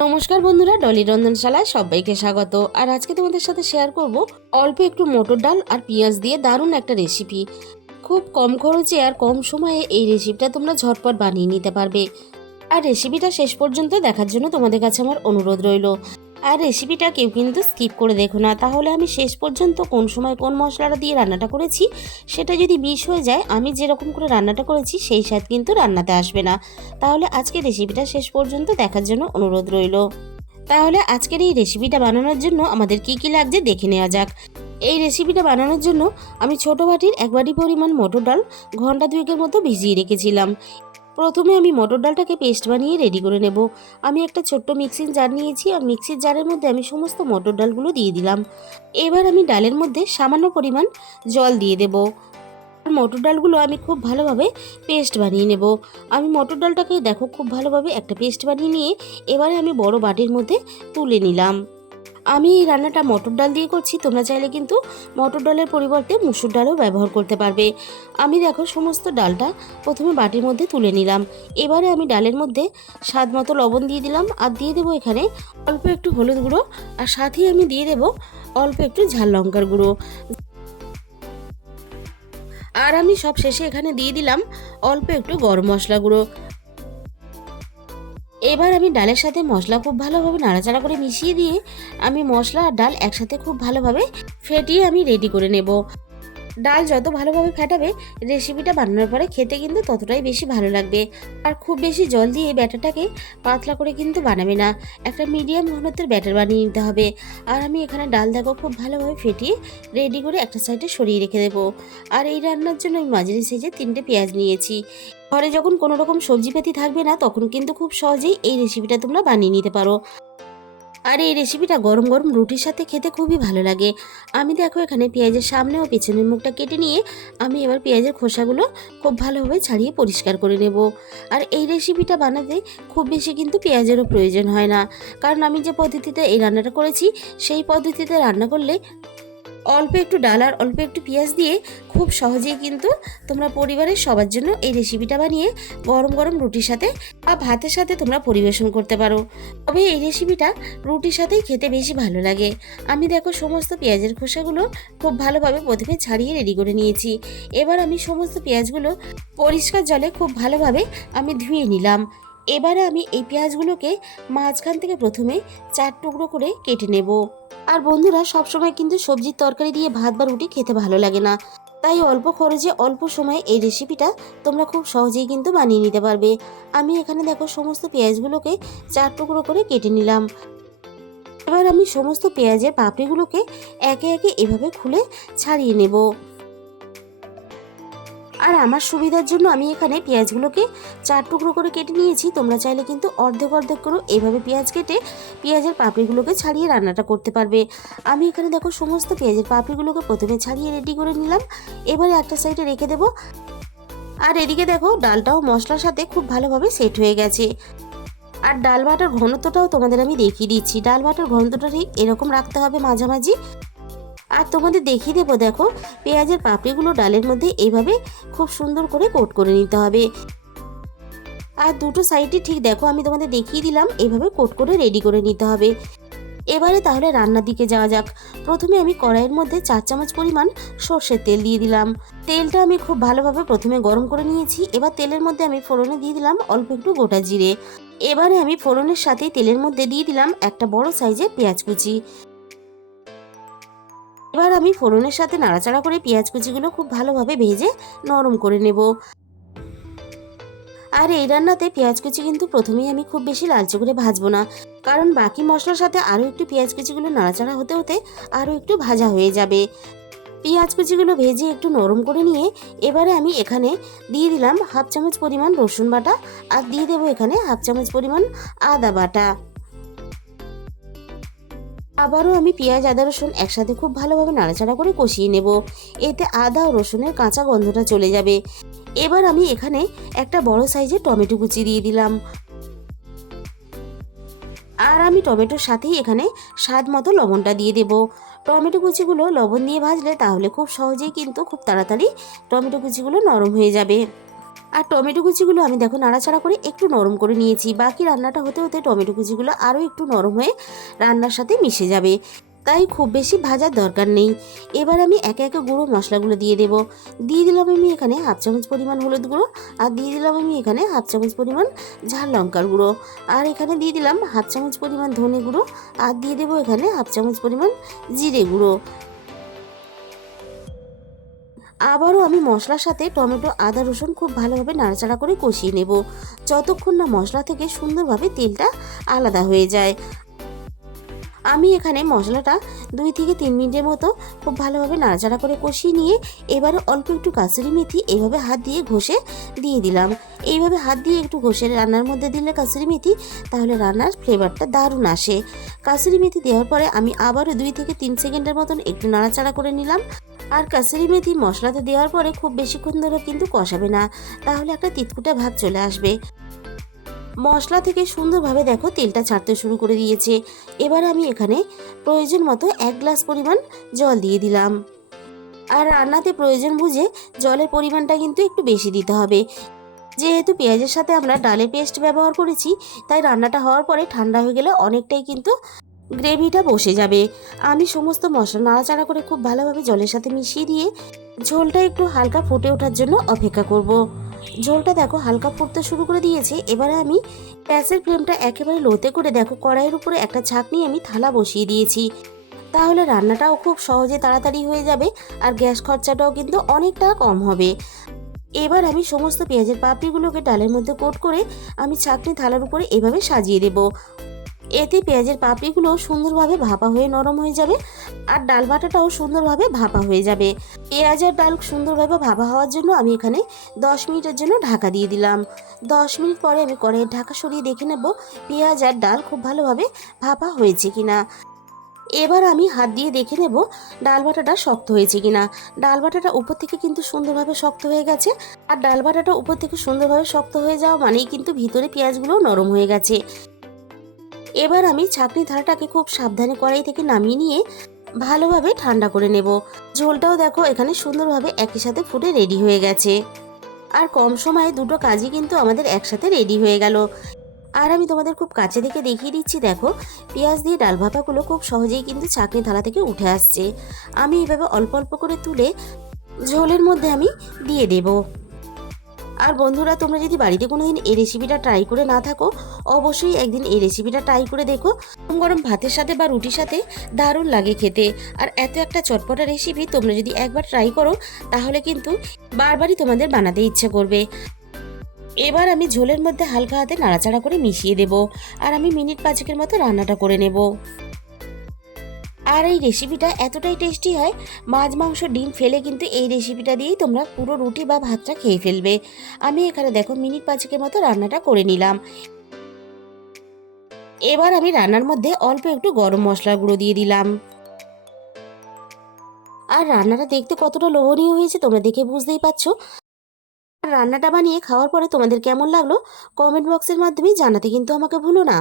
নমস্কার বন্ধুরা, ডলি রন্ধনশালায় সবাইকে স্বাগত। আর আজকে তোমাদের সাথে শেয়ার করব অল্প একটু মটর ডাল আর পেঁয়াজ দিয়ে দারুণ একটা রেসিপি। খুব কম খরচে আর কম সময়ে এই রেসিপিটা তোমরা ঝটপট বানিয়ে নিতে পারবে। আর রেসিপিটা শেষ পর্যন্ত দেখার জন্য তোমাদের কাছে আমার অনুরোধ রইল। আর রেসিপিটা কেউ কিন্তু স্কিপ করে দেখো না, তাহলে আমি শেষ পর্যন্ত কোন সময় কোন মশলাটা দিয়ে রান্নাটা করেছি সেটা যদি মিস হয়ে যায়, আমি যেরকম করে রান্নাটা করেছি সেই স্বাদ কিন্তু রান্নাতে আসবে না। তাহলে আজকে রেসিপিটা শেষ পর্যন্ত দেখার জন্য অনুরোধ রইল। তাহলে আজকের এই রেসিপিটা বানানোর জন্য আমাদের কি কি লাগছে দেখে নেওয়া যাক। এই রেসিপিটা বানানোর জন্য আমি ছোট বাটির 1 বাটি পরিমাণ মটর ডাল ঘন্টা দুয়েকের মতো ভিজিয়ে রেখেছিলাম। প্রথমে আমি মটর ডালটাকে পেস্ট বানিয়ে রেডি করে নেব। আমি একটা ছোট্ট মিক্সিং জার নিয়েছি, আর মিক্সির জারের মধ্যে আমি সমস্ত মটর ডালগুলো দিয়ে দিলাম। এবার আমি ডালের মধ্যে সামান্য পরিমাণ জল দিয়ে দেব। আর মটর ডালগুলো আমি খুব ভালোভাবে পেস্ট বানিয়ে নেব। আমি মটর ডালটাকে দেখো খুব ভালোভাবে একটা পেস্ট বানিয়ে নিয়ে এবারে আমি বড় বাটির মধ্যে তুলে নিলাম। আমি এই রান্নাটা মটর ডাল দিয়ে করছি, তোমরা চাইলে কিন্তু মটর ডালের পরিবর্তে মুসুর ডালও ব্যবহার করতে পারবে। আমি দেখো সমস্ত ডালটা প্রথমে বাটির মধ্যে তুলে নিলাম। এবারে আমি ডালের মধ্যে স্বাদ মতো লবণ দিয়ে দিলাম, আর দিয়ে দেবো এখানে অল্প একটু হলুদ গুঁড়ো, আর সাথেই আমি দিয়ে দেবো অল্প একটু ঝাল লঙ্কার গুঁড়ো। আর আমি সব শেষে এখানে দিয়ে দিলাম অল্প একটু গরম মশলা গুঁড়ো। এবার আমি ডালের সাথে মশলা খুব ভালোভাবে নাড়াচাড়া করে মিশিয়ে দিয়ে আমি মশলা আর ডাল একসাথে খুব ভালোভাবে ফেটিয়ে আমি রেডি করে নেব। ডাল যত ভালোভাবে ফেটাবে রেসিপিটা বানানোর পরে খেতে কিন্তু ততটাই বেশি ভালো লাগবে। আর খুব বেশি জল দিয়ে ব্যাটারটাকে পাতলা করে কিন্তু বানাবে না, একটা মিডিয়াম ঘনত্বের ব্যাটার বানিয়ে নিতে হবে। আর আমি এখানে ডাল দেখো খুব ভালোভাবে ফেটিয়ে রেডি করে একটা সাইডে সরিয়ে রেখে দেবো। আর এই রান্নার জন্য আমি মাঝারি সাইজে 3টে পেঁয়াজ নিয়েছি। ঘরে যখন কোনো রকম সবজিপাতি থাকবে না, তখন কিন্তু খুব সহজেই এই রেসিপিটা তোমরা বানিয়ে নিতে পারো। আর এই রেসিপিটা গরম গরম রুটির সাথে খেতে খুবই ভালো লাগে। আমি দেখো এখানে পেঁয়াজের সামনে ও পেছনের মুখটা কেটে নিয়ে আমি এবার পেঁয়াজের খোসাগুলো খুব ভালোভাবে ছাড়িয়ে পরিষ্কার করে নেব। আর এই রেসিপিটা বানাতে খুব বেশি কিন্তু পেঁয়াজেরও প্রয়োজন হয় না, কারণ আমি যে পদ্ধতিতে এই রান্নাটা করেছি সেই পদ্ধতিতে রান্না করলে অল্প একটু ডাল আর অল্প একটু পেঁয়াজ দিয়ে খুব সহজেই কিন্তু তোমরা পরিবারের সবার জন্য এই রেসিপিটা বানিয়ে গরম গরম রুটির সাথে বা ভাতের সাথে তোমরা পরিবেশন করতে পারো। তবে এই রেসিপিটা রুটির সাথেই খেতে বেশি ভালো লাগে। আমি দেখো সমস্ত পেঁয়াজের খোসাগুলো খুব ভালোভাবে প্রথমে ছাড়িয়ে রেডি করে নিয়েছি। এবার আমি সমস্ত পেঁয়াজগুলো পরিষ্কার জলে খুব ভালোভাবে আমি ধুয়ে নিলাম। এবারে আমি এই পেঁয়াজগুলোকে মাঝখান থেকে প্রথমে 4 টুকরো করে কেটে নেব। আর বন্ধুরা, সবসময় কিন্তু সবজির তরকারি দিয়ে ভাত বা রুটি খেতে ভালো লাগে না, তাই অল্প খরচে অল্প সময়ে এই রেসিপিটা তোমরা খুব সহজেই কিন্তু বানিয়ে নিতে পারবে। আমি এখানে দেখো সমস্ত পেঁয়াজগুলোকে 4 টুকরো করে কেটে নিলাম। এবার আমি সমস্ত পেঁয়াজের পাপড়িগুলোকে একে একে এভাবে খুলে ছাড়িয়ে নেব। আর আমার সুবিধার জন্য আমি এখানে পেঁয়াজগুলোকে 4 টুকরো করে কেটে নিয়েছি। তোমরা চাইলে কিন্তু অর্ধেক অর্ধেক করে এভাবে পেঁয়াজ কেটে পেঁয়াজের পাপড়িগুলোকে ছাড়িয়ে রান্নাটা করতে পারবে। আমি এখানে দেখো সমস্ত পেঁয়াজের পাপড়িগুলোকে প্রথমে ছাড়িয়ে রেডি করে নিলাম। এবারে একটা সাইডে রেখে দেব। আর এদিকে দেখো ডালটাও মশলার সাথে খুব ভালোভাবে সেট হয়ে গেছে। আর ডাল বাটার ঘনত্বটাও তোমাদের আমি দেখিয়ে দিচ্ছি। ডাল বাটার ঘনত্বটা ঠিক এরকম রাখতে হবে মাঝামাঝি। আর তোমাদের দেখিয়ে দেবো, দেখো পেঁয়াজের পাপড়িগুলো ডালের মধ্যে এইভাবে খুব সুন্দর করে কোট করে নিতে হবে। আর দুটো সাইডে ঠিক দেখো আমি তোমাদের দেখিয়ে দিলাম, এইভাবে কোট করে রেডি করে নিতে হবে। এবারে তাহলে রান্নার দিকে যাওয়া যাক। প্রথমে আমি কড়াইয়ের মধ্যে 4 চামচ পরিমাণ সর্ষের তেল দিয়ে দিলাম। তেলটা আমি খুব ভালোভাবে প্রথমে গরম করে নিয়েছি। এবার তেলের মধ্যে আমি ফোড়নে দিয়ে দিলাম অল্প একটু গোটা জিরে। এবারে আমি ফোড়নের সাথেই তেলের মধ্যে দিয়ে দিলাম একটা বড় সাইজের পেঁয়াজ কুচি। এবার আমি ফোড়নের সাথে নাড়াচাড়া করে পেঁয়াজ কুচিগুলো খুব ভালোভাবে ভেজে নরম করে নেব। আর এই রান্নাতে পেঁয়াজ কুচি কিন্তু প্রথমেই আমি খুব বেশি লালচে করে ভাজবো না, কারণ বাকি মশলার সাথে আরও একটু পেঁয়াজ কুচিগুলো নাড়াচাড়া হতে হতে আরও একটু ভাজা হয়ে যাবে। পেঁয়াজ কুচিগুলো ভেজে একটু নরম করে নিয়ে এবারে আমি এখানে দিয়ে দিলাম 1/2 চামচ পরিমাণ রসুন বাটা, আর দিয়ে দেবো এখানে 1/2 চামচ পরিমাণ আদা বাটা। আবারও আমি পেঁয়াজ আদা রসুন একসাথে খুব ভালোভাবে নাড়াচাড়া করে কষিয়ে নেব। এতে আদা ও রসুনের কাঁচা গন্ধটা চলে যাবে। এবার আমি এখানে একটা বড় সাইজের টমেটো কুচি দিয়ে দিলাম। আর আমি টমেটোর সাথেই এখানে স্বাদ মতো লবণটা দিয়ে দেব। টমেটো কুচিগুলো লবণ দিয়ে ভাজলে তাহলে খুব সহজেই কিন্তু খুব তাড়াতাড়ি টমেটো কুচিগুলো নরম হয়ে যাবে। আর টমেটো কুচিগুলো আমি দেখো নাড়াচাড়া করে একটু নরম করে নিয়েছি। বাকি রান্নাটা হতে হতে টমেটো কুচিগুলো আরও একটু নরম হয়ে রান্নার সাথে মিশে যাবে, তাই খুব বেশি ভাজার দরকার নেই। এবার আমি একে একে গুঁড়ো মশলাগুলো দিয়ে দেব। দিয়ে দিলাম আমি এখানে হাফ চামচ পরিমাণ হলুদ গুঁড়ো, আর দিয়ে দিলাম আমি এখানে হাফ চামচ পরিমাণ ঝাল লঙ্কার গুঁড়ো, আর এখানে দিয়ে দিলাম হাফ চামচ পরিমাণ ধনে গুঁড়ো, আর দিয়ে দেবো এখানে হাফ চামচ পরিমাণ জিরে গুঁড়ো। আবারও আমি মশলার সাথে টমেটো আদা রসুন খুব ভালোভাবে নাড়াচাড়া করে কষিয়ে নেব, যতক্ষণ না মশলা থেকে সুন্দরভাবে তেলটা আলাদা হয়ে যায়। আমি এখানে মশলাটা 2 থেকে 3 মিনিটের মতো খুব ভালোভাবে নাড়াচাড়া করে কষিয়ে নিয়ে এবারে অল্প একটু কাসুরি মেথি এইভাবে হাত দিয়ে ঘষে দিয়ে দিলাম। এইভাবে হাত দিয়ে একটু ঘষে রান্নার মধ্যে দিলে কাসুরি মেথি, তাহলে রান্নার ফ্লেভারটা দারুণ আসে। কাসুরি মেথি দেওয়ার পরে আমি আবারও 2 থেকে 3 সেকেন্ডের মতন একটু নাড়াচাড়া করে নিলাম। আর কাসুরি মেথি মশলাতে দেওয়ার পরে খুব বেশিক্ষণ ধরে কিন্তু কষাবে না, তাহলে একটা তিতকুটে ভাব চলে আসবে। মশলা থেকে সুন্দরভাবে দেখো তেলটা ছাড়তে শুরু করে দিয়েছে। এবার আমি এখানে প্রয়োজন মতো 1 গ্লাস পরিমাণ জল দিয়ে দিলাম। আর রান্নাতে প্রয়োজন বুঝে জলের পরিমাণটা কিন্তু একটু বেশি দিতে হবে। যেহেতু পেঁয়াজের সাথে আমরা ডালের পেস্ট ব্যবহার করেছি, তাই রান্নাটা হওয়ার পরে ঠান্ডা হয়ে গেলে অনেকটাই কিন্তু গ্রেভিটা বসে যাবে। আমি সমস্ত মশলা নাড়াচাড়া করে খুব ভালোভাবে জলের সাথে মিশিয়ে দিয়ে ঝোলটা একটু হালকা ফুটে ওঠার জন্য অপেক্ষা করব। ঝোলটা দেখো হালকা ফুটতে শুরু করে দিয়েছে। এবারে আমি গ্যাসের ফ্লেমটা একেবারে লোতে করে দেখো কড়াইয়ের উপরে একটা ছাঁকনি আমি থালা বসিয়ে দিয়েছি, তাহলে রান্নাটাও খুব সহজে তাড়াতাড়ি হয়ে যাবে আর গ্যাস খরচাটাও কিন্তু অনেকটা কম হবে। এবার আমি সমস্ত পেঁয়াজের পাপড়িগুলোকে ডালের মধ্যে কোট করে আমি ছাঁকনি থালার উপরে এভাবে সাজিয়ে দেব। এতে পেঁয়াজের পাপড়িগুলো সুন্দরভাবে ভাপা হয়ে নরম হয়ে যাবে আর ডাল বাটাটাও সুন্দরভাবে ভাপা হয়ে যাবে। পেঁয়াজ আর ডাল সুন্দরভাবে ভাপা হওয়ার জন্য আমি এখানে 10 মিনিটের জন্য ঢাকা দিয়ে দিলাম। 10 মিনিট পরে আমি কড়াইয়ের ঢাকা সরিয়ে দেখে নেব পেঁয়াজ আর ডাল খুব ভালোভাবে ভাপা হয়েছে কিনা। এবার আমি হাত দিয়ে দেখে নেব ডাল বাটাটা শক্ত হয়েছে কিনা। ডাল বাটাটা উপর থেকে কিন্তু সুন্দরভাবে শক্ত হয়ে গেছে, আর ডাল বাটাটা উপর থেকে সুন্দরভাবে শক্ত হয়ে যাওয়া মানেই কিন্তু ভিতরে পেঁয়াজগুলো নরম হয়ে গেছে। এবার আমি ছাঁকনি থালাটাকে খুব সাবধানে কড়াই থেকে নামিয়ে নিয়ে ভালোভাবে ঠান্ডা করে নেব। ঝোলটাও দেখো এখানে সুন্দরভাবে একই সাথে ফুটে রেডি হয়ে গেছে। আর কম সময়ে দুটো কাজই কিন্তু আমাদের একসাথে রেডি হয়ে গেল। আর আমি তোমাদের খুব কাছে থেকে দেখিয়ে দিচ্ছি, দেখো পেঁয়াজ দিয়ে ডাল ভাপাগুলো খুব সহজেই কিন্তু ছাঁকনি থালা থেকে উঠে আসছে। আমি এভাবে অল্প অল্প করে তুলে ঝোলের মধ্যে আমি দিয়ে দেব। আর বন্ধুরা, তোমরা যদি বাড়িতে কোনোদিন এই রেসিপিটা ট্রাই করে না থাকো, অবশ্যই একদিন এই রেসিপিটা ট্রাই করে দেখো। গরম গরম ভাতের সাথে বা রুটির সাথে দারুণ লাগে খেতে। আর এত একটা চটপটা রেসিপি তোমরা যদি একবার ট্রাই করো, তাহলে কিন্তু বারবারই তোমাদের বানাতে ইচ্ছে করবে। এবার আমি ঝোলের মধ্যে হালকা হাতে নাড়াচাড়া করে মিশিয়ে দেব, আর আমি মিনিট 5 মতো রান্নাটা করে নেব। আর এই রেসিপিটা এতটাই টেস্টি হয়, মাছ মাংস ডিম ফেলে কিন্তু এই রেসিপিটা দিয়েই তোমরা পুরো রুটি বা ভাতটা খেয়ে ফেলবে। আমি এখানে দেখো মিনিট 5 মতো রান্নাটা করে নিলাম। এবার আমি রান্নার মধ্যে অল্প একটু গরম মশলার গুঁড়ো দিয়ে দিলাম। আর রান্নাটা দেখতে কতটা লোভনীয় হয়েছে তোমরা দেখে বুঝতেই পারছো। আর রান্নাটা বানিয়ে খাওয়ার পরে তোমাদের কেমন লাগলো কমেন্ট বক্সের মাধ্যমে জানাতে কিন্তু আমাকে ভুলো না।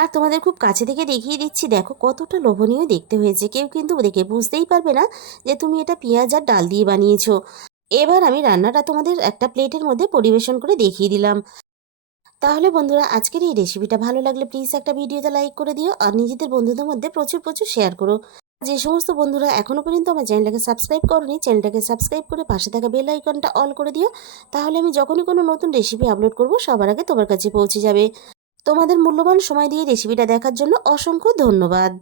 আর তোমাদের খুব কাছে থেকে দেখিয়ে দিচ্ছি, দেখো কতটা লোভনীয় দেখতে হয়েছে। কেউ কিন্তু দেখে বুঝতেই পারবে না যে তুমি এটা পেঁয়াজ আর ডাল দিয়ে বানিয়েছো। এবার আমি রান্নাটা তোমাদের একটা প্লেটের মধ্যে পরিবেশন করে দেখিয়ে দিলাম। তাহলে বন্ধুরা, আজকের এই রেসিপিটা ভালো লাগলে প্লিজ একটা ভিডিওতে লাইক করে দিও, আর নিজেদের বন্ধুদের মধ্যে প্রচুর প্রচুর শেয়ার করো। যে সমস্ত বন্ধুরা এখনো পর্যন্ত আমার চ্যানেলটাকে সাবস্ক্রাইব করোনি, চ্যানেলটাকে সাবস্ক্রাইব করে পাশে থাকা বেল আইকনটা অল করে দিও। তাহলে আমি যখনই কোনো নতুন রেসিপি আপলোড করব সবার আগে তোমার কাছে পৌঁছে যাবে। তোমাদের মূল্যবান সময় দিয়ে রেসিপিটা দেখার জন্য অসংখ্য ধন্যবাদ।